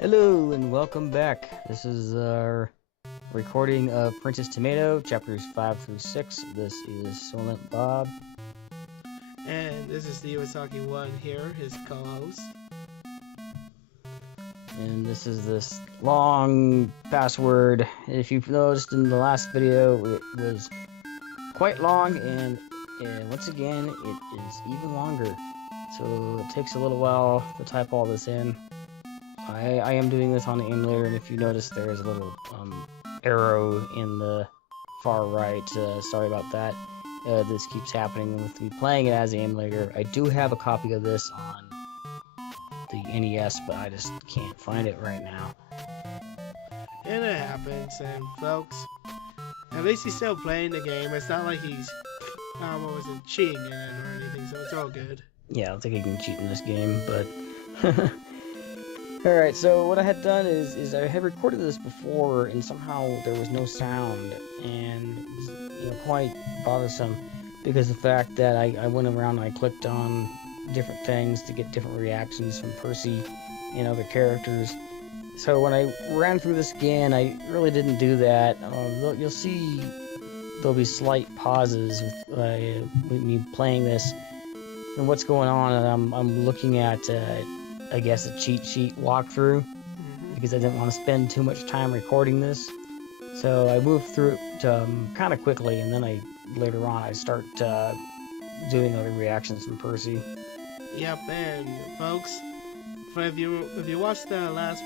Hello and welcome back. This is our recording of Princess Tomato, chapters 5 through 6. This is Silent Bob. And this is the Iwasaki One here, his co-host. And this is this long password. If you've noticed in the last video, it was quite long, and once again, it is even longer. So it takes a little while to type all this in. I am doing this on the emulator, and if you notice, there is a little arrow in the far right. Sorry about that. This keeps happening with me playing it as the emulator. I do have a copy of this on the NES, but I just can't find it right now. And it happens, and folks, at least he's still playing the game. It's not like he's, cheating in it or anything, so it's all good. Yeah, I don't think I can cheat in this game, but... Alright, so what I had done is I had recorded this before, and somehow there was no sound, and it was, quite bothersome, because the fact that I went around and I clicked on different things to get different reactions from Percy and other characters. So when I ran through this again, I really didn't do that. You'll see there'll be slight pauses with me playing this, and what's going on, and I'm looking at I guess a cheat sheet walkthrough, because I didn't want to spend too much time recording this. So I moved through it kind of quickly, and then later on I start doing other reactions from Percy. Yep, and folks, if you watched the last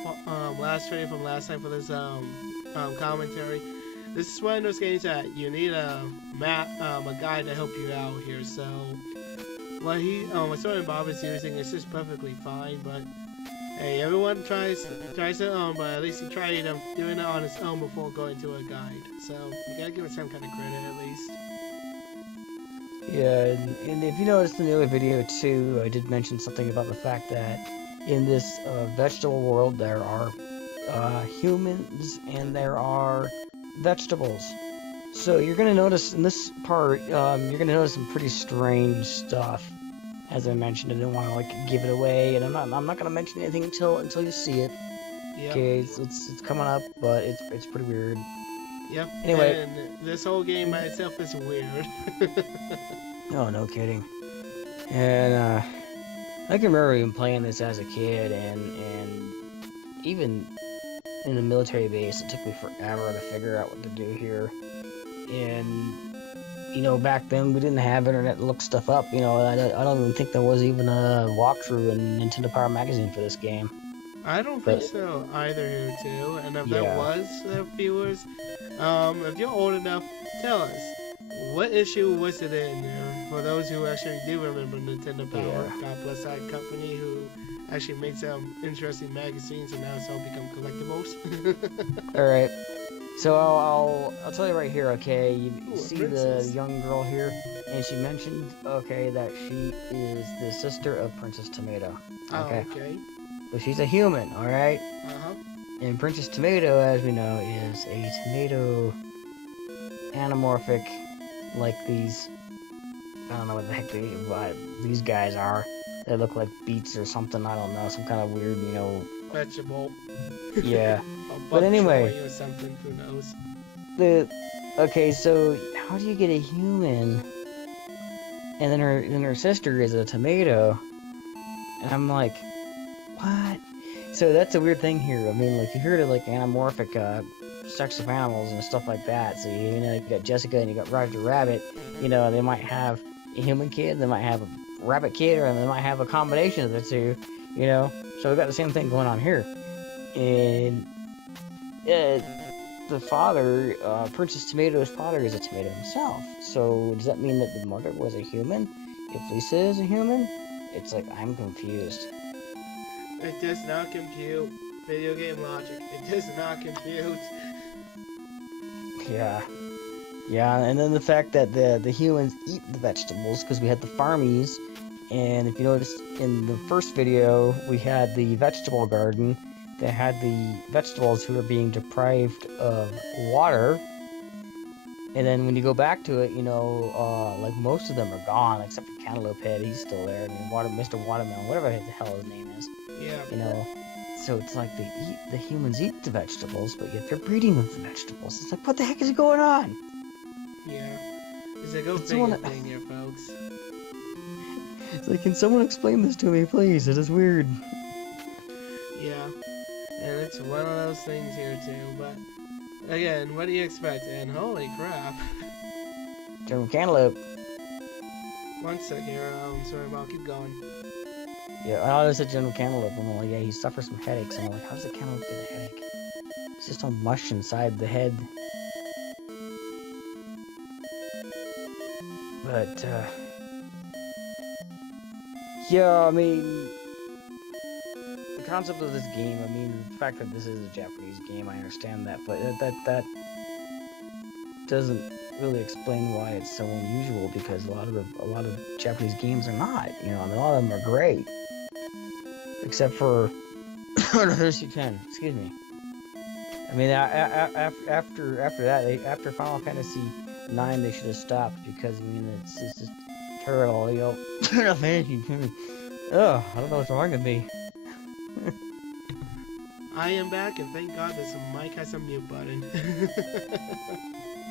video from last time for this commentary, this is one of those games that you need a guide to help you out here. So what Silent Bob is using is just perfectly fine, but hey, everyone tries their own, but at least he tried doing it on his own before going to a guide. So you gotta give it some kind of credit at least. Yeah, and if you noticed in the other video too, I did mention something about the fact that in this vegetable world there are humans and there are vegetables. So you're gonna notice in this part, you're gonna notice some pretty strange stuff. As I mentioned, I didn't want to give it away, and I'm not gonna mention anything until you see it. Yep. Okay, it's coming up, but it's pretty weird. Yep. Anyway, and this whole game by itself is weird. no kidding. And I can remember even playing this as a kid, and even in the military base, it took me forever to figure out what to do here. And back then we didn't have internet to look stuff up. I don't even think there was even a walkthrough in Nintendo Power Magazine for this game. I don't think so either here too. And if there was, viewers, if you're old enough, tell us what issue was it in there. For those who actually do remember Nintendo Power, God bless that company who actually makes some interesting magazines and now it's all become collectibles. All right. So I'll tell you right here, okay? You see the young girl here, and she mentioned, okay, that she is the sister of Princess Tomato. Okay. Oh, okay. So she's a human, all right? Uh-huh. And Princess Tomato, as we know, is a tomato anamorphic, like these. I don't know what the heck these guys are. They look like beets or something. I don't know, some kind of weird, vegetable. Yeah. But anyway, or something, who knows? Okay, so how do you get a human, and then her sister is a tomato, and I'm like, what? So that's a weird thing here. I mean, like, you heard of anamorphic sex of animals and stuff like that. So you got Jessica and you got Roger Rabbit. They might have a human kid, they might have a rabbit kid, or they might have a combination of the two. So we got the same thing going on here, and the father, Princess Tomato's father, is a tomato himself. So does that mean that the mother was a human? If Lisa is a human, it's like, I'm confused. It does not compute. Video game logic. It does not compute. Yeah, and then the fact that the humans eat the vegetables, because we had the farmies, and if you notice in the first video, we had the vegetable garden that had the vegetables who are being deprived of water, and then when you go back to it, like most of them are gone except for Cantaloupe Head. He's still there. I mean, Mr. Watermelon, whatever the hell his name is. Yeah. So it's like the humans eat the vegetables, but yet they're breeding with the vegetables. It's like, what the heck is going on? Yeah. It's a go Can figure someone, thing here, folks. it's like, can someone explain this to me, please? It is weird. Yeah. And it's one of those things here too, but again, what do you expect? And holy crap. General Cantaloupe. One sec here, sorry about keep going. Yeah, I always said General Cantaloupe. I'm like, yeah, he suffers from headaches. And I'm like, how does a cantaloupe get a headache? It's just all mush inside the head. But, yeah, I mean, the concept of this game, I mean, the fact that this is a Japanese game, I understand that, but that doesn't really explain why it's so unusual, because a lot of Japanese games are not, you know, I mean, a lot of them are great. Except for Thirsty 10, excuse me. I mean, after that, after Final Fantasy 9, they should have stopped, because I mean, it's just terrible. You know, Final Fantasy 10. Ugh, I don't know what's wrong with me. I am back, and thank God this mic has a mute button.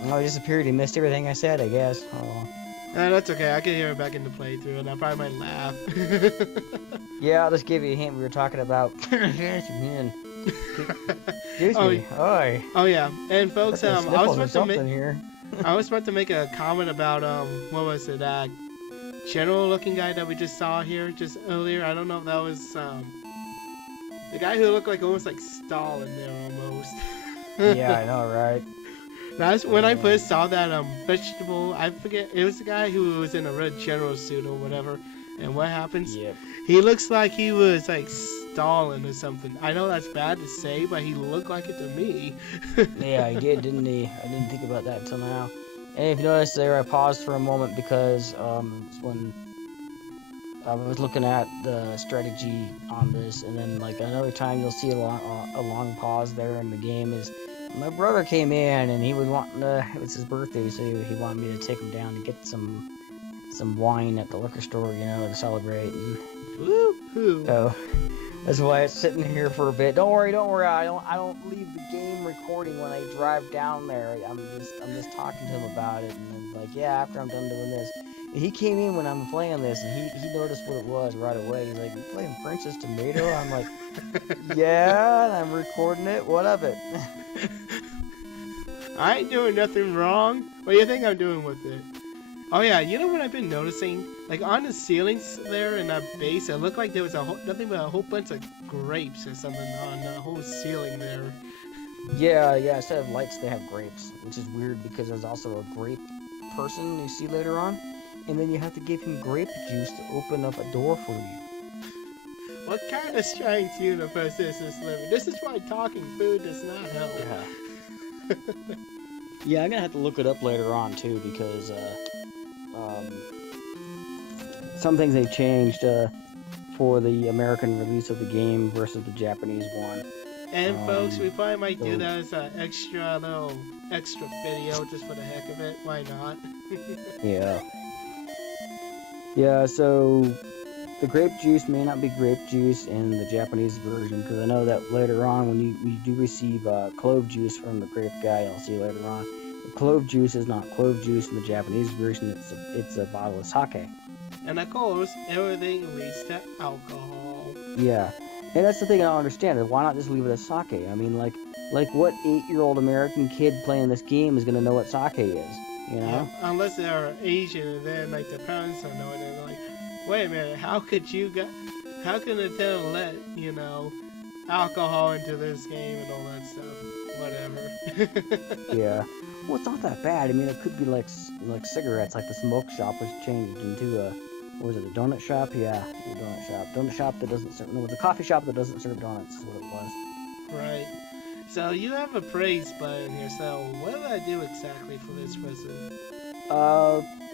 Oh, he disappeared. He missed everything I said, I guess. Oh. That's okay. I can hear it back in the playthrough, and I probably might laugh. Yeah, I'll just give you a hint. We were talking about Final Fantasy 10. Excuse me. Oi. Oh yeah, and folks, I was about to make a comment about what was it, that general-looking guy that we just saw here just earlier. I don't know if that was the guy who looked like almost like Stalin there almost. Yeah, I know, right? That's when I first saw that vegetable. I forget, it was the guy who was in a red general suit or whatever. And what happens? Yep. He looks like he was like Stalin or something. I know that's bad to say, but he looked like it to me. Yeah, he did, didn't he? I didn't think about that until now. And if you notice there, I paused for a moment because when I was looking at the strategy on this, and then like another time you'll see a long pause there in the game is my brother came in and he was wanting to, it was his birthday, so he wanted me to take him down to get some wine at the liquor store, you know, to celebrate. And Woo-hoo. so that's why it's sitting here for a bit. Don't worry. I don't leave the game recording when I drive down there. I'm just talking to him about it, and then like, yeah, after I'm done doing this. And he came in when I'm playing this, and he noticed what it was right away. He's like, "You playing Princess Tomato?" I'm like, "Yeah," and I'm recording it. What of it? I ain't doing nothing wrong. What do you think I'm doing with it? Oh yeah, you know what I've been noticing? Like on the ceilings there in that base, it looked like there was nothing but a whole bunch of grapes or something on the whole ceiling there. Yeah. Instead of lights, they have grapes, which is weird because there's also a grape person you see later on, and then you have to give him grape juice to open up a door for you. What kind of strange universe is this living? This is why talking food does not help. Yeah. Yeah, I'm gonna have to look it up later on too, because some things they've changed for the American release of the game versus the Japanese one. And folks, we probably might do that as an extra video just for the heck of it. Why not? Yeah. Yeah, so the grape juice may not be grape juice in the Japanese version, because I know that later on when you do receive clove juice from the grape guy, I'll see later on, the clove juice is not clove juice in the Japanese version, it's a bottle of sake. And of course, everything leads to alcohol. Yeah, and that's the thing I don't understand, is why not just leave it as sake? I mean, like what 8-year-old American kid playing this game is going to know what sake is, you know? Yeah, unless they're Asian, and then like the parents don't know it, and they're like, wait a minute, how can Nintendo let, you know, alcohol into this game and all that stuff? Whatever. Yeah. Well, it's not that bad. I mean, it could be like cigarettes. Like the smoke shop was changed into a, what was it, a donut shop? Yeah, a donut shop. Donut shop that doesn't serve, no, it's a coffee shop that doesn't serve donuts is what it was. Right. So you have a praise button here, so what do I do exactly for this person?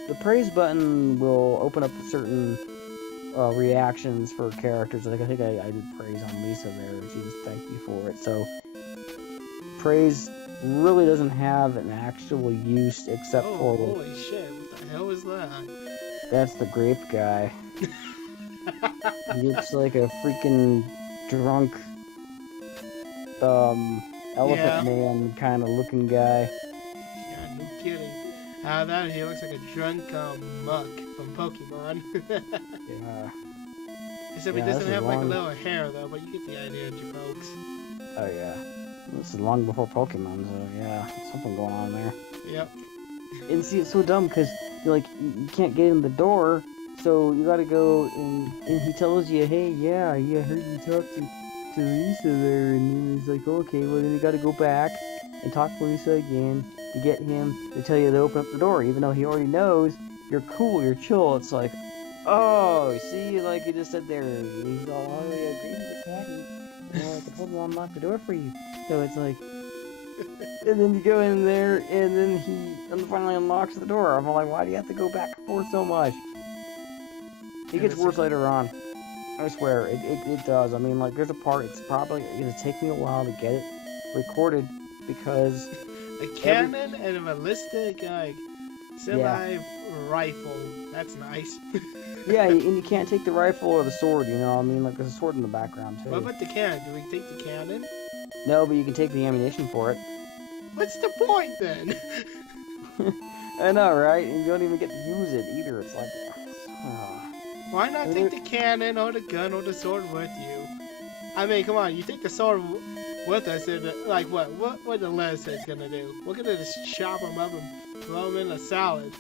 The praise button will open up certain reactions for characters. I think I did praise on Lisa there, and she just thanked me for it. So praise really doesn't have an actual use except for... holy shit, what the hell is that? That's the grape guy. He looks like a freaking drunk elephant Yeah. man kind of looking guy. Yeah, no kidding. That he looks like a drunk muck from Pokemon. Yeah, Except he yeah, this doesn't is have like a long. little hair though, but you get the idea, you folks. Oh yeah, this is long before Pokemon, so yeah, something going on there. Yep. And see, it's so dumb because you can't get in the door, so you gotta go and he tells you, hey, yeah, I heard you talk to Lisa there, and then he's like, okay, well then you gotta go back and talk to Lisa again to get him to tell you to open up the door, even though he already knows you're cool, you're chill. It's like, oh, see, like you just said there, he's already agreed to the caddy. Like I told him I'll unlock the door for you. So it's like. And then you go in there, and then finally unlocks the door. I'm like, why do you have to go back and forth so much? It gets worse later on. I swear, it does. I mean, like, there's a part, it's probably going to take me a while to get it recorded, because a cannon and a ballistic, like, yeah. semi-rifle. That's nice. Yeah, and you can't take the rifle or the sword, you know? I mean, like, there's a sword in the background, too. What about the cannon? Do we take the cannon? No, but you can take the ammunition for it. What's the point, then? I know, right? And you don't even get to use it, either. It's like... Why not take the cannon or the gun or the sword with you? I mean, come on, you take the sword with us, and like what the Les is gonna do? We're gonna just chop them up and throw them in a salad.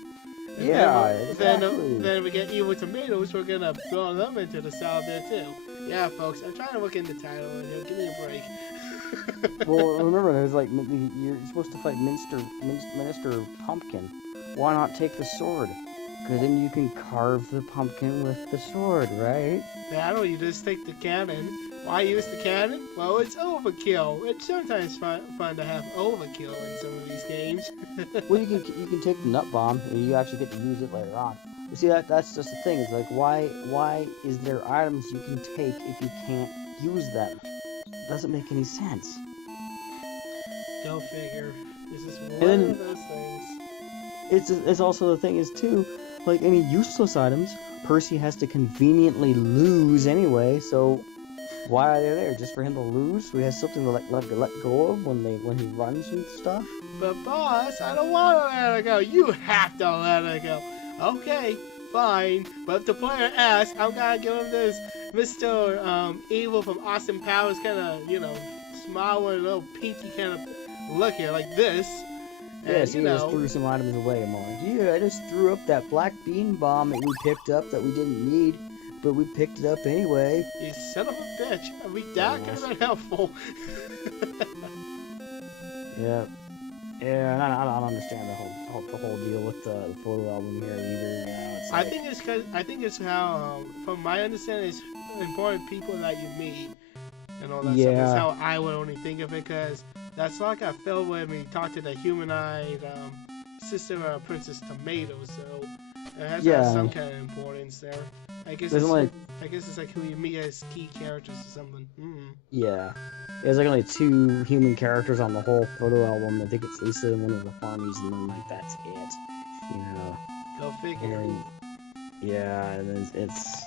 And yeah, then, exactly. then we get evil tomatoes. We're gonna throw them into the salad there too. Yeah, folks, I'm trying to look in the title and give me a break. Well, remember, there's like you're supposed to fight Minister Pumpkin. Why not take the sword? Because then you can carve the pumpkin with the sword, right? Yeah, I don't. You just take the cannon. Why use the cannon? Well, it's overkill. It's sometimes fun to have overkill in some of these games. Well, you can take the nut bomb, and you actually get to use it later on. You see, that's just the thing. It's like why is there items you can take if you can't use them? It doesn't make any sense. Go figure. This is one then, of those things. It's also the thing is too, like any useless items, Percy has to conveniently lose anyway. So why are they there? Just for him to lose? So he has something to let go of when he runs and stuff. But boss, I don't want to let her go. You have to let her go. Okay, fine. But if the player asks, I'm gonna give him this Mr. Evil from Austin Powers kind of, smile with a little pinky kind of look here, like this. Yeah, so you just threw some items away. I'm like, yeah, I just threw up that black bean bomb that we picked up that we didn't need, but we picked it up anyway. You son of a bitch. I mean, that could have been helpful. Yeah. Yeah, and I don't understand the whole deal with the photo album here either. It's like... I think it's how, from my understanding, it's important people that you meet and all that stuff. That's how I would only think of it, because that's like I felt when we talked to the human-eyed sister Princess Tomato, so it has to have some kind of importance there. I guess it's like who you meet as key characters or something. Yeah. There's like only 2 human characters on the whole photo album. I think it's Lisa and one of the farmies, and then like that's it. Go figure. And, yeah, and it's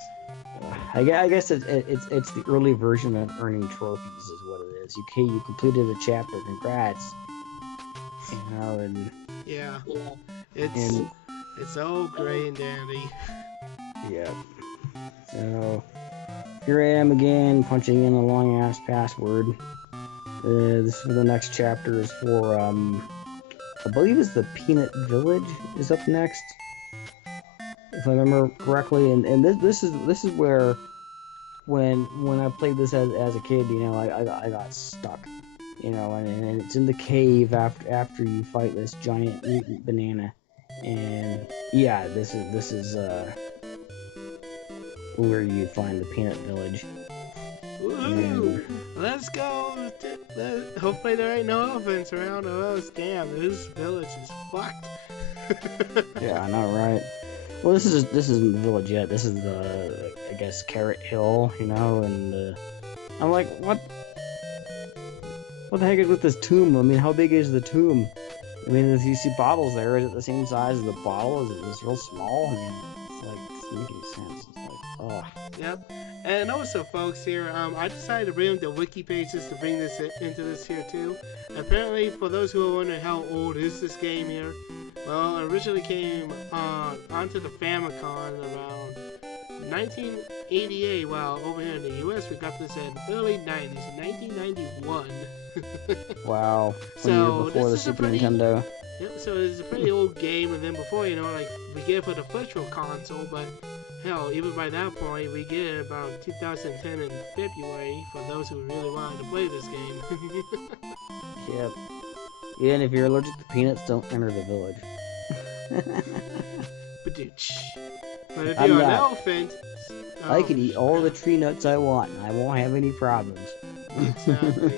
I guess it's the early version of earning trophies is what it is. You completed a chapter, congrats. And yeah, it's all gray and dandy. Yeah. So here I am again, punching in a long ass password. This is the next chapter is for I believe it's the Peanut Village is up next, if I remember correctly. And this is where when I played this as a kid, I got stuck, and it's in the cave after you fight this giant mutant banana. And yeah, this is where you find the Peanut Village. Woo! Let's go! Hopefully there ain't no elephants around, or else, damn, this village is fucked. Yeah, I know, right? Well, this isn't the village yet. This is the, I guess, Carrot Hill, and I'm like, what the heck is with this tomb? I mean, how big is the tomb? I mean, if you see bottles there, is it the same size as the bottle? Is it just real small? I mean, it's like, it doesn't make any sense. It's like, oh. Yep. And also, folks, here, I decided to bring the wiki pages to bring this into this here too. Apparently, for those who are wondering how old is this game here, well, it originally came onto the Famicom around 1988. While over here in the U.S., we got this in early 90s, 1991. Wow, 1 year So before this the is a Super pretty Nintendo. Yep, so it's a pretty old game, and then before you know, like we get it for the virtual console, but hell, even by that point, we get it about 2010 in February for those who really wanted to play this game. Yep. Yeah, and if you're allergic to peanuts, don't enter the village. Badooch. But if I'm you're an not. elephant, I oh can eat all the crap, tree nuts I want, and I won't have any problems. exactly.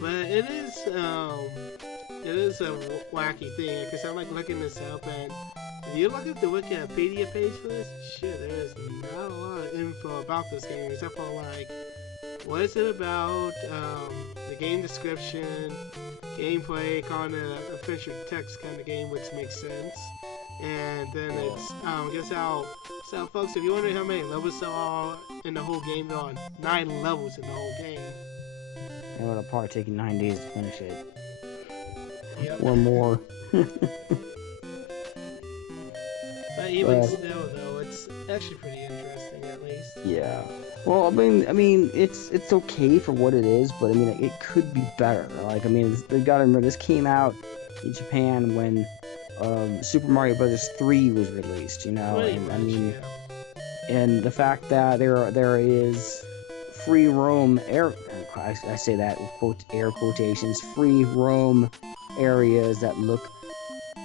But it is a wacky thing because I'm like looking this up, and if you look at the Wikipedia page for this, shit, there is not a lot of info about this game except for like what is it about, the game description, gameplay, kind of adventure text kind of game, which makes sense. And then it's guess how. So folks, if you're wondering how many levels there are in the whole game, there are 9 levels in the whole game. It would have probably taken 9 days to finish it, Yep. or more. But even But still, though, it's actually pretty interesting, at least. yeah. Well, it's okay for what it is, but I mean, it could be better. Like, I mean, they gotta remember this came out in Japan when Super Mario Brothers 3 was released. You know, Pretty and I much, mean, yeah. and the fact that there is free roam air. I say that with air quotations, free roam areas that look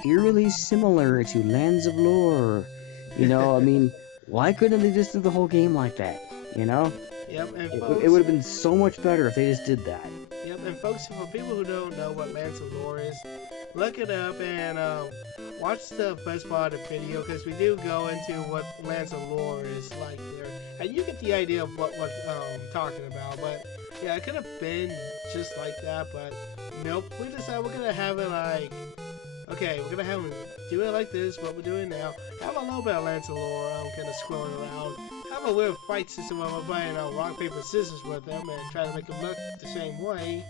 eerily similar to Lands of Lore. You know, I mean, why couldn't they just do the whole game like that? You know, Yep, and it folks, would have been so much better if they just did that. for people who don't know what Lance of Lore is, look it up and watch the first part of the video because we do go into what Lance of Lore is like there, and you get the idea of what I'm talking about. But yeah, it could have been just like that, but nope. We decided we're gonna have it like, okay, we're gonna have them do it like this, what we're doing now. Have a little bit of Lance of Lore, kind of scrolling around. Have a weird fight system where we're playing rock, paper, scissors with them and try to make them look the same way.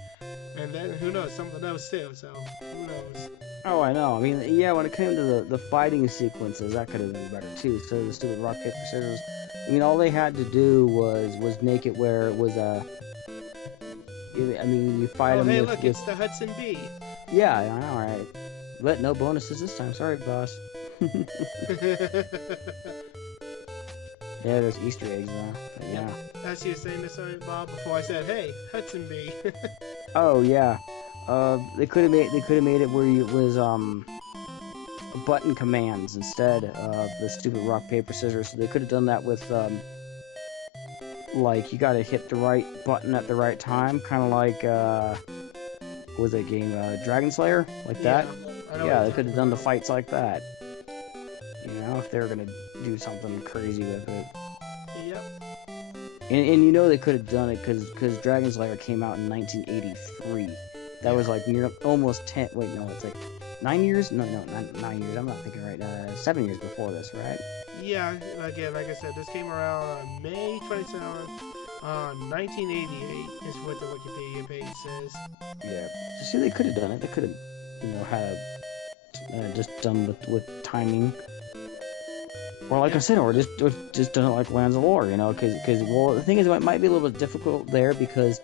And then, who knows, something else too, so who knows. Oh, I know. I mean, yeah, when it came to the fighting sequences, that could have been better too. So the stupid rock paper scissors. I mean, all they had to do was make it where it was a. I mean, you fight Oh, them hey, with, look, it's the Hudson Bee. Yeah, I know, right? But no bonuses this time. Sorry, boss. Yeah, there's Easter eggs though. But yeah. As you were saying this, sorry, Bob, before I said, hey, Hudson Bee. Oh yeah. They could have made it where it was button commands instead of the stupid rock paper scissors. So they could have done that with like you got to hit the right button at the right time, kind of like what was that game, Dragon Slayer, like that. Yeah, they could have done the fights like that. You know, if they were gonna do something crazy with it. Yep. And you know they could have done it because Dragon Slayer came out in 1983. That was like almost 10. Wait, no, it's like 9 years. No, not 9 years. I'm not thinking right. 7 years before this, right? Yeah. Again, like I said, this came around on May 27th, 1988, is what the Wikipedia page says. Yeah. So see, they could have done it. They could have, had just done with timing. Or like I said, or just done it like Lands of Lore, because well, the thing is, it might be a little bit difficult there because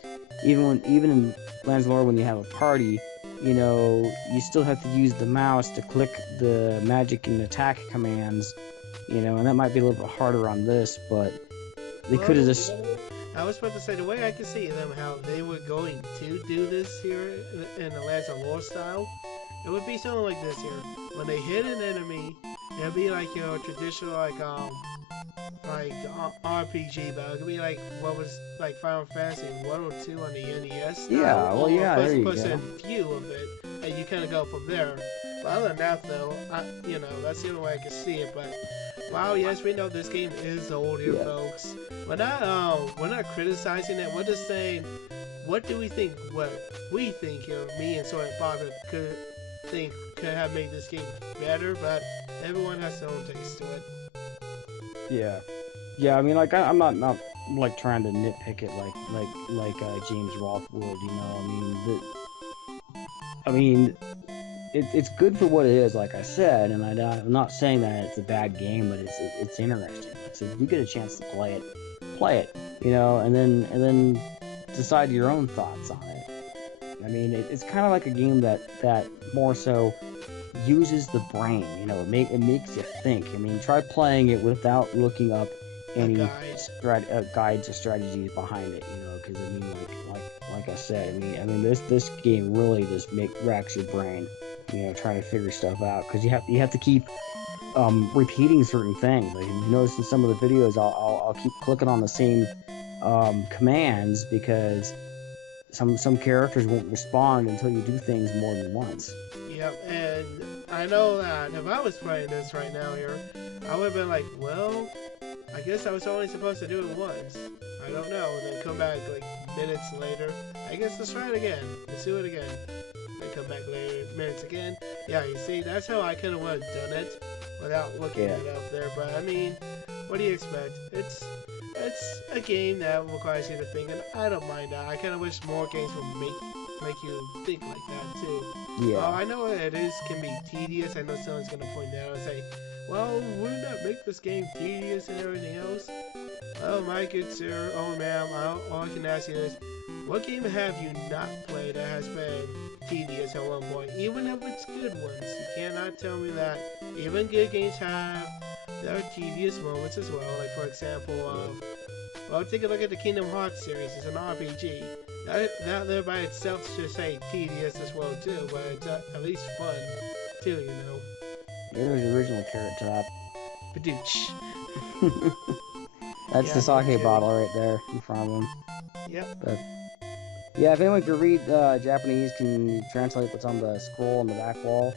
even in Lands of Lore, when you have a party, you still have to use the mouse to click the magic and attack commands, and that might be a little bit harder on this, but they could have just. I was about to say, the way I could see them how they were going to do this here in the Lands of Lore style, it would be something like this here. When they hit an enemy, it'd be like traditional like RPG, but it could be like what was like Final Fantasy 1 or 2 on the NES style, Yeah, well, yeah, there you go. First person view of it, and you kind of go from there. But other than that, though, that's the only way I can see it. But wow, yes, we know this game is old here, folks. We're not criticizing it. We're just saying, what do we think? What we think here, me and Soy Bob could have made this game better, but everyone has their own taste to it. Yeah, I mean, like I'm not like trying to nitpick it like James Roth would. I mean, it's good for what it is, like I said, and I'm not saying that it's a bad game, but it's interesting. Like, so if you get a chance to play it, and then decide your own thoughts on it. I mean, it's kind of like a game that more so uses the brain. It makes you think. I mean, try playing it without looking up A any guide. guides or strategies behind it. Because I mean, like I said, I mean, this game really just racks your brain. Trying to figure stuff out because you have to keep repeating certain things. Like if you notice in some of the videos, I'll keep clicking on the same commands because some characters won't respond until you do things more than once. Yep, and I know that if I was playing this right now here, I would have been like, well, I guess I was only supposed to do it once. I don't know. And then come back like minutes later. I guess let's try it again. Let's do it again. Then come back later, minutes again. Yeah, you see, that's how I kind of would have done it without looking Yeah. it up there. But I mean, what do you expect? It's a game that requires you to think, and I don't mind that. I kind of wish more games would make you think like that too. Yeah. I know it can be tedious. I know someone's gonna point that out and say, "Well, wouldn't that make this game tedious and everything else?" Oh my good sir, oh ma'am, all I can ask you is, what game have you not played that has been tedious at one point? Even if it's good ones, you cannot tell me that. Even good games have their tedious moments as well. Like for example, well, take a look at the Kingdom Hearts series. It's an RPG. That there by itself should say tedious as well too, but it's at least fun too. There's the original Carrot Top. Badooch. That's Yeah, the no sake kidding. bottle right there in front of him. Yep. But yeah, if anyone can read Japanese, can you translate what's on the scroll on the back wall?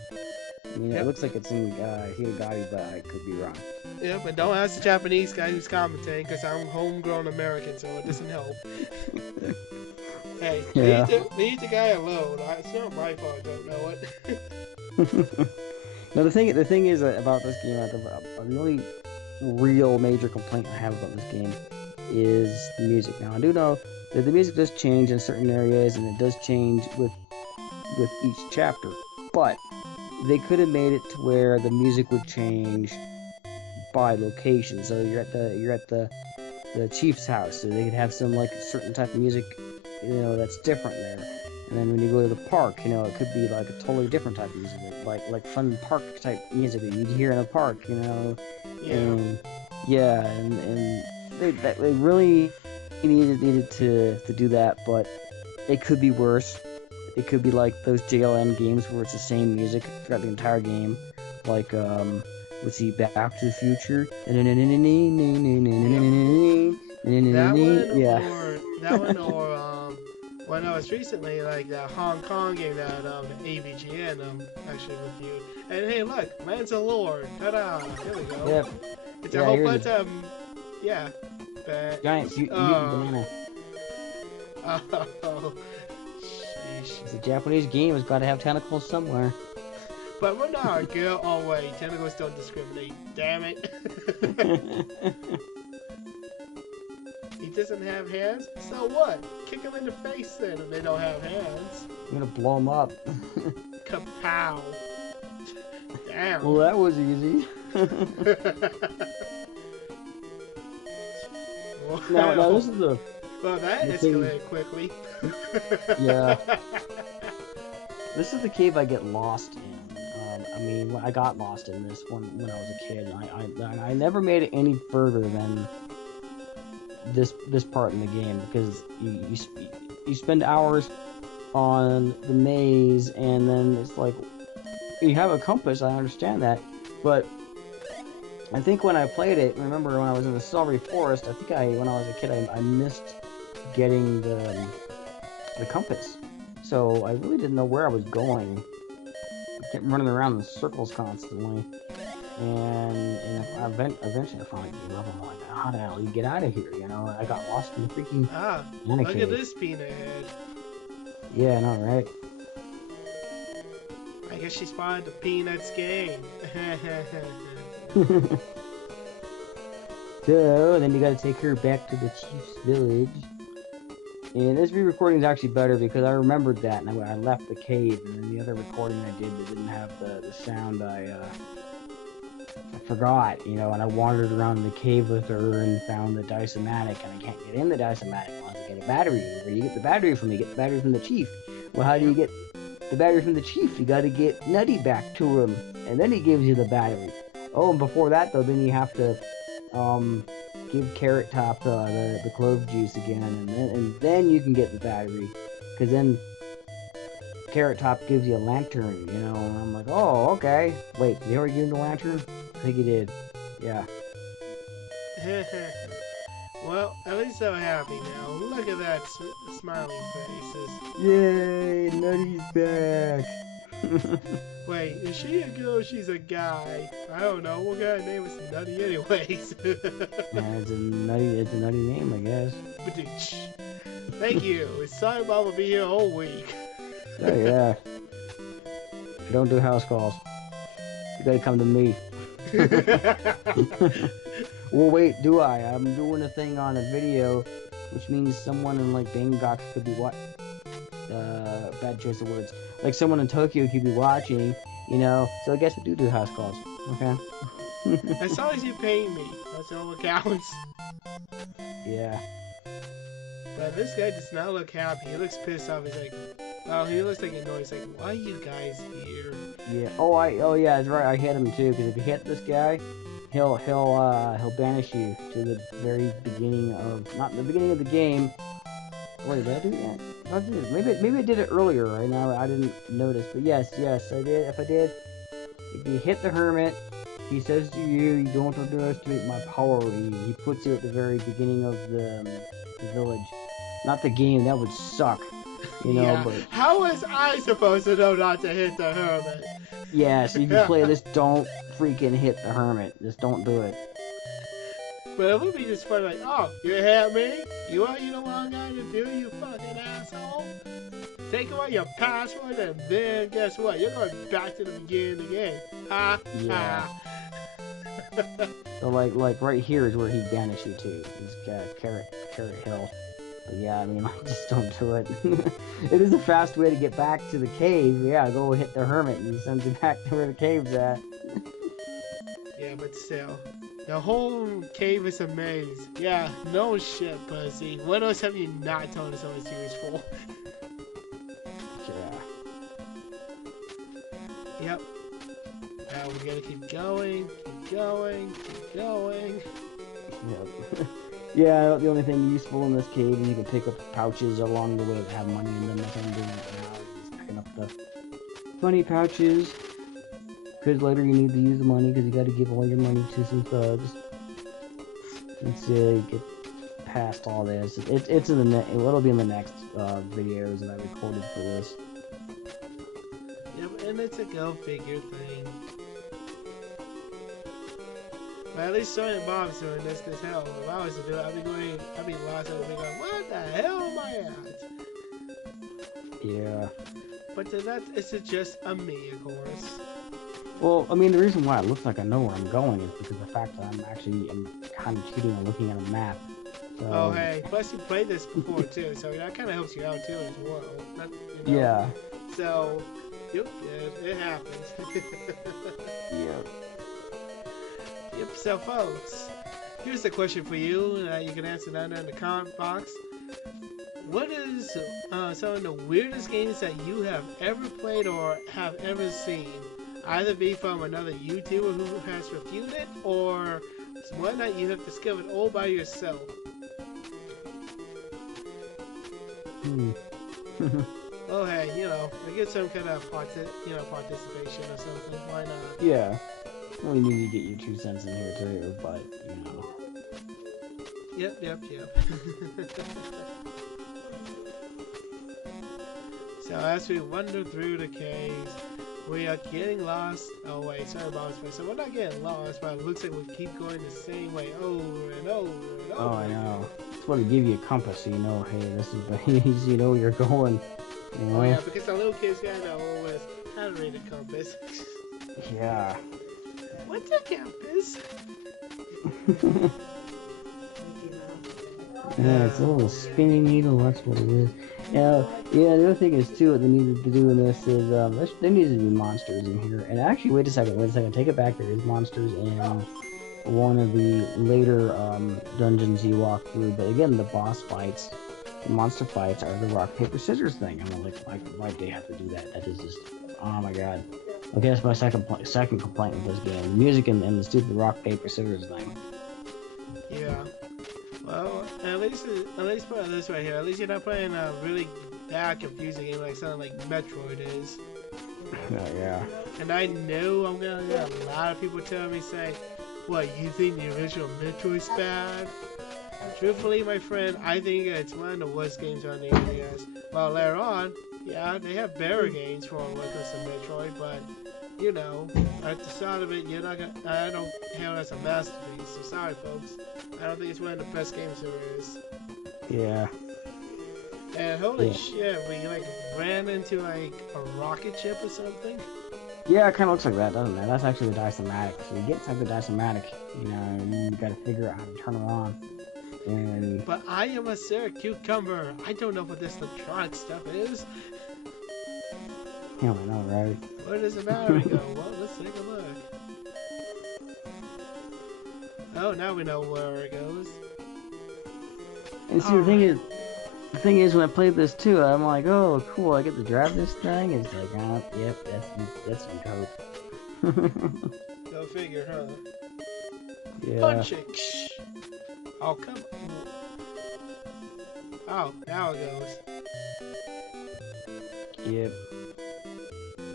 I mean, it Yep. looks like it's in Hiragana, but I could be wrong. Yeah, but don't ask the Japanese guy who's commentating because I'm homegrown American, so it doesn't help. Hey, Yeah. leave the guy alone. It's not my fault I don't know it. No, the thing is about this game, like, a really real major complaint I have about this game is the music. Now I do know that the music does change in certain areas, and it does change with each chapter, but they could have made it to where the music would change by location. So you're at the chief's house, so they could have some like certain type of music, that's different there. And then when you go to the park, it could be like a totally different type of music, like fun park type music that you'd hear in a park, Yeah. and yeah, and they really needed to do that, but it could be worse. It could be like those JLN games where it's the same music throughout the entire game, like let's see, Back to the Future. That Yeah. one or when I was recently like the Hong Kong game that AVGN actually reviewed. And hey, look, Lancelot. Ta-da! Here we go. Yep. It's Yeah, a whole here's bunch a of yeah. But giant mutant banana. oh, sheesh. It's a Japanese game. It's got to have tentacles somewhere. But we're not a girl. Oh wait, tentacles don't discriminate. Damn it. He doesn't have hands? So what? Kick him in the face then if they don't have hands. I'm gonna blow them up. Kapow. Damn. Well, that was easy. Now this is the Well, that the thing. escalated quickly. Yeah. This is the cave I get lost in. I mean, I got lost in this one when I was a kid. And I never made it any further than this part in the game because you spend hours on the maze, and then it's like you have a compass. I understand that, but I think when I played it, remember when I was in the Strawberry Forest, I think when I was a kid, I missed getting the compass. So I really didn't know where I was going. I kept running around in circles constantly. And eventually I finally gave up. I'm like, how the hell do you get out of here? I got lost in the freaking banana Look cave. at this peanut head. Yeah, I know, right? I guess she spotted the Peanuts game. So then you gotta take her back to the chief's village. And this re-recording is actually better because I remembered that, and I left the cave, and then the other recording I did that didn't have the sound, I forgot, you know, and I wandered around the cave with her and found the Dice-O-Matic, and I can't get in the Dice-O-Matic unless I get a battery. Where do you get the battery from? You get the battery from the chief. Well, how do you get the battery from the chief? You gotta get Nutty back to him, and then he gives you the battery. Oh, and before that, though, then you have to, give Carrot Top the clove juice again, and then you can get the battery, because then Carrot Top gives you a lantern, you know, and I'm like, oh, okay. Wait, did he already give him the lantern? I think he did. Yeah. Well, at least I'm happy now. Look at that smiling faces. Yay, Nutty's back. Wait, is she a girl or she's a guy? I don't know. What kind of name is Nutty anyways? Yeah, it's a nutty name, I guess. Thank you. It's time Bob will be here all week. Oh, yeah. I don't do house calls. You gotta come to me. Well, wait, do I? I'm doing a thing on a video, which means someone in, like, Bangkok could be what? Bad choice of words. Like, someone in Tokyo could be watching, you know, so I guess we do house calls, okay? As long as you pay me, that's all that counts. Yeah. But this guy does not look happy. He looks pissed off. He's like, oh, he looks like annoyed. He's like, why are you guys here? Yeah. Oh yeah, that's right. I hit him too. Because if you hit this guy, he'll banish you to the very beginning of not the beginning of the game. Wait, did I do that? I did. Maybe I did it earlier. Right now I didn't notice. But yes, I did. If I did, if you hit the hermit, he says to you, "You don't underestimate my power." He puts you at the very beginning of the village. Not the game. That would suck. You know, yeah. but How was I supposed to know not to hit the hermit? yeah, so if you play this, don't freaking hit the hermit. Just don't do it. But it would be just funny, like, oh, you hit me? You know what I'm going to do, you fucking asshole? Take away your password, and then guess what? You're going back to the beginning of the game. Ha, Yeah. ha. So like right here is where he banished you to. He's Carrot Hill. But yeah, I mean, just don't do it. It is a fast way to get back to the cave. Yeah, go hit the hermit and he sends you back to where the cave's at. Yeah, but still. The whole cave is a maze. Yeah, no shit, pussy. What else have you not told us on this series for? Yeah. Yep. We gotta keep going, keep going, keep going. Yep. Yeah, the only thing useful in this cave is you can pick up pouches along the way that have money in them. That's what I'm doing right now. Just picking up the money pouches. Because later you need to use the money because you got to give all your money to some thugs. And so you get past all this. It's in the it'll be in the next videos that I recorded for this. Yep, and it's a go figure thing. But at least Sonya and Bob's doing this, because hell, if I was to do it, I'd be lost, I'd be going, what the hell am I at? Yeah. But it's just a me, of course. Well, I mean, the reason why it looks like I know where I'm going is because of the fact that I'm kind of cheating and looking at a map. So, Oh, hey, plus you played this before, too, so that kind of helps you out, too, as well. Not, you know? Yeah. So, yep, it happens. Yeah. Yep, so folks, here's a question for you. You can answer down there in the comment box. What is some of the weirdest games that you have ever played or have ever seen? Either be from another YouTuber who has reviewed it, or one that you have discovered all by yourself. Oh hey, you know, I get some kind of participation or something. Why not? Yeah. Well, you need to get your 2 cents in here too, but you know. Yep. So as we wander through the caves, we are getting lost. Oh wait, sorry about this. So we're not getting lost, but it looks like we keep going the same way over and over and over. Oh, I know. It's what to give you a compass so you know, hey, this is the you know where you're going. You know? Oh yeah, because the little kids gotta know always how to read a compass. Yeah. What's a compass? Yeah, it's a little spinning needle. That's what it is. Yeah. The other thing is too, what they needed to do in this is there needs to be monsters in here. And actually, wait a second. Take it back. There is monsters in one of the later dungeons you walk through. But again, the boss fights, the monster fights are the rock paper scissors thing. I'm like, why'd they have to do that? That is just, oh my god. Okay, that's my second complaint with this game. The music and the stupid rock paper scissors thing. Yeah. Well, at least put it this way here. At least you're not playing a really bad, confusing game like something like Metroid is. Yeah. And I know I'm gonna get a lot of people telling me, say, "What, you think the original Metroid's bad?" Truthfully, my friend, I think it's one of the worst games on the NES. Well, later on, yeah, they have better games for when it comes to Metroid, but you know, at the start of it, you're not gonna. I don't hail it as a masterpiece. So sorry, folks. I don't think it's one of the best games there is. Yeah. And holy shit, we like ran into like a rocket ship or something. Yeah, it kind of looks like that, doesn't it? That's actually the Dice-O-Matic. So you get inside the Dice-O-Matic, you gotta figure out how to turn it on. And But I am a Sir Cucumber. I don't know what this electronic stuff is. I know, right? Where does the battery go? Well, let's take a look. Oh, now we know where it goes. And see, the thing is, when I played this too, I'm like, oh, cool, I get to drive this thing. It's like, oh, yep, that's you hope. Go figure, huh? Yeah. Punch it. Oh, come on. Oh, now it goes. Yep.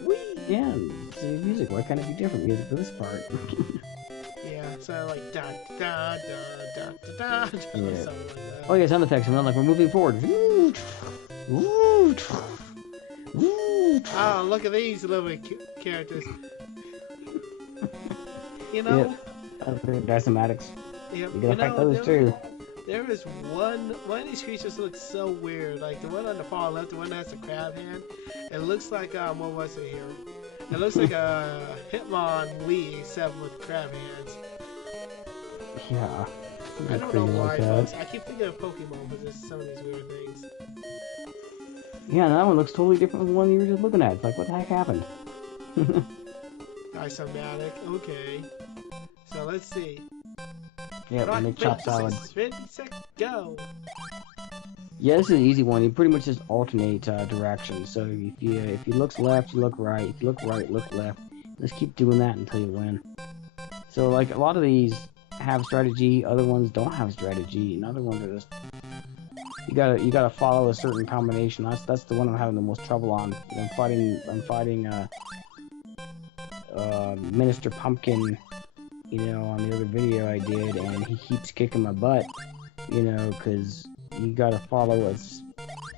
Whee! Yeah, see, music. Why can't it be different music for this part? Yeah, so like da da da da da da, Yeah. something like that. Oh yeah, sound effects. I'm like, we're moving forward. Oh, look at these little characters. You know? Yep. Dice-O-Matics. Yep. You gotta fight those too. There is one of these creatures looks so weird. Like the one on the far left, the one that has the crab hand. It looks like what was it here? It looks like a Hitmonlee except with crab hands. Yeah. I don't know why, folks. I keep thinking of Pokemon, but there's some of these weird things. Yeah, that one looks totally different from the one you were just looking at. It's like, what the heck happened? Dice-O-Matic, okay. So let's see. Yeah, we make chop salad. 50 seconds, go! Yeah, this is an easy one. You pretty much just alternate directions. So if you look left, you look right. If you look right, look left. Just keep doing that until you win. So like a lot of these have strategy, other ones don't have strategy, and other ones are just you gotta follow a certain combination. That's the one I'm having the most trouble on. I'm fighting Minister Pumpkin, on the other video I did, and he keeps kicking my butt, because you gotta follow a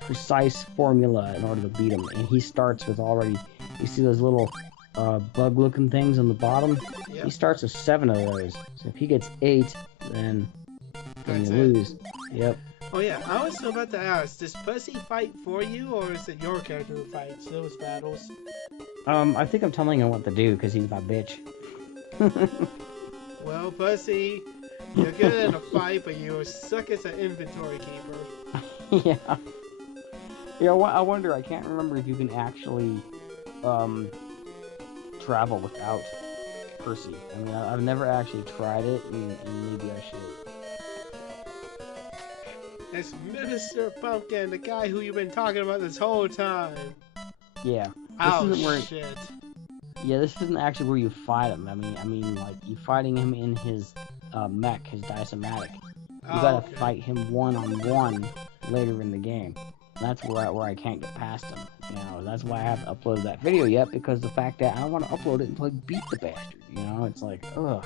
precise formula in order to beat him, and he starts with already, you see those little bug-looking things on the bottom? Yep. He starts with 7 of those, so if he gets 8, then you lose. Yep. Oh yeah, I was about to ask, does Pussy fight for you, or is it your character who fights those battles? I think I'm telling him what to do, because he's my bitch. Well, Pussy, you're good in a fight, but you suck as an inventory keeper. Yeah. I wonder, I can't remember if you can actually, travel without Percy. I mean, I've never actually tried it, and maybe I should. It's Minister Pumpkin, the guy who you've been talking about this whole time. Yeah. Shit. Yeah, this isn't actually where you fight him. I mean, like, you fighting him in his mech, his Dice-O-Matic. You gotta fight him one-on-one later in the game. That's where I can't get past him. That's why I haven't uploaded that video yet, because the fact that I don't want to upload it until I beat the bastard. It's like, ugh.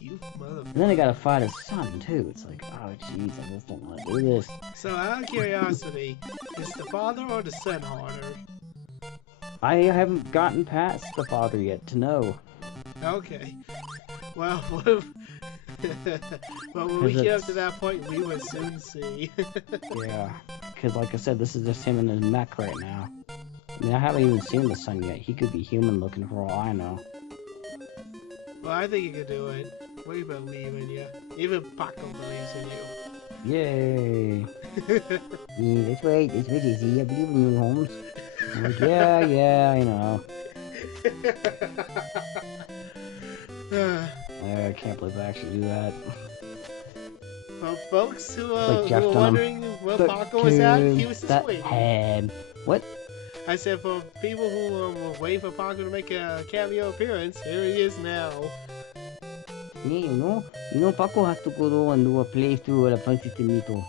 You motherfucker. And then I gotta fight his son, too. It's like, oh, jeez, I just don't want to do this. So, out of curiosity, is the father or the son harder? I haven't gotten past the father yet to know. Okay. Well, when we get up to that point, we will soon see. Yeah, because like I said, this is just him in his mech right now. I mean, I haven't even seen the son yet. He could be human looking for all I know. Well, I think you can do it. We believe in you. Even Paco believes in you. Yay. Yeah, that's right. That's right, Izzy. I believe in you, Holmes. I'm like, yeah, yeah, I know. I can't believe I actually do that. Well, folks Like who Jeff are Dunham. wondering where The Paco was at, he tune, was just the waiting. head. What? I said for people who were waiting for Paco to make a cameo appearance, here he is now. Yeah, Paco has to go and do a playthrough of the Princess Tomato.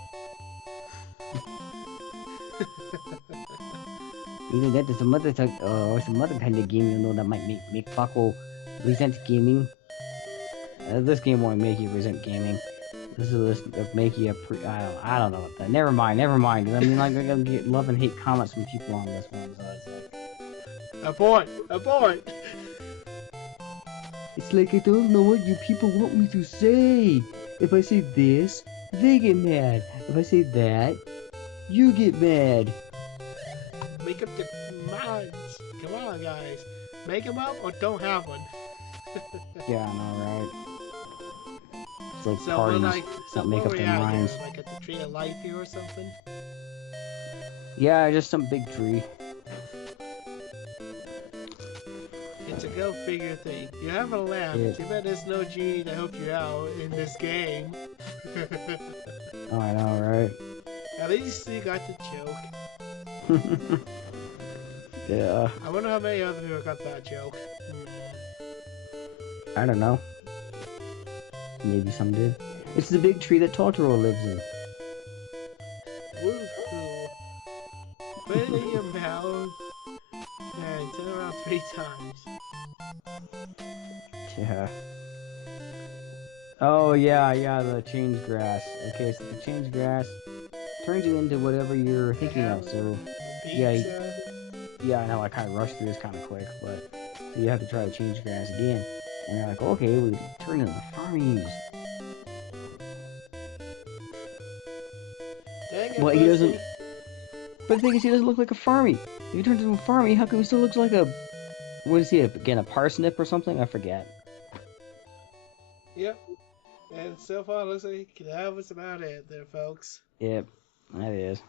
That is some other type, or some other kind of game, that might make Paco resent gaming. This game won't make you resent gaming. This is make you I don't know what that. Never mind. Cause I mean, like, I'm gonna get love and hate comments from people on this one, so it's like. Abort! Abort! It's like I don't know what you people want me to say. If I say this, they get mad. If I say that, you get mad. Make up your minds. Come on, guys. Make them up or don't have one. Yeah, I know, right? It's like So parties. we're like, so Make where up we their at minds. here? Like at the Tree of Life here or something? Yeah, just some big tree. It's a go figure thing. You have a lamp. Yeah. Too bad there's no genie to help you out in this game. Oh, I know, right? At least you got the joke. Yeah. I wonder how many other people got that joke. I don't know. Maybe some did. It's the big tree that Totoro lives in. Woohoo. Put it in your mouth and turn around 3 times. Yeah. Oh, yeah, the change grass. Okay, so the change grass turns you into whatever you're thinking of, so... Pizza. Yeah, I know, I kind of rushed through this kind of quick, but... So you have to try to change grass again. And they're like, okay, we turn into farmies. Dang it, But he doesn't... pussy. But the thing is, he doesn't look like a farmy. If he turns into a farmy, how come he still looks like a... What is he, again, a parsnip or something? I forget. Yep. And so far, looks like that was about it there, folks. Yep, that is.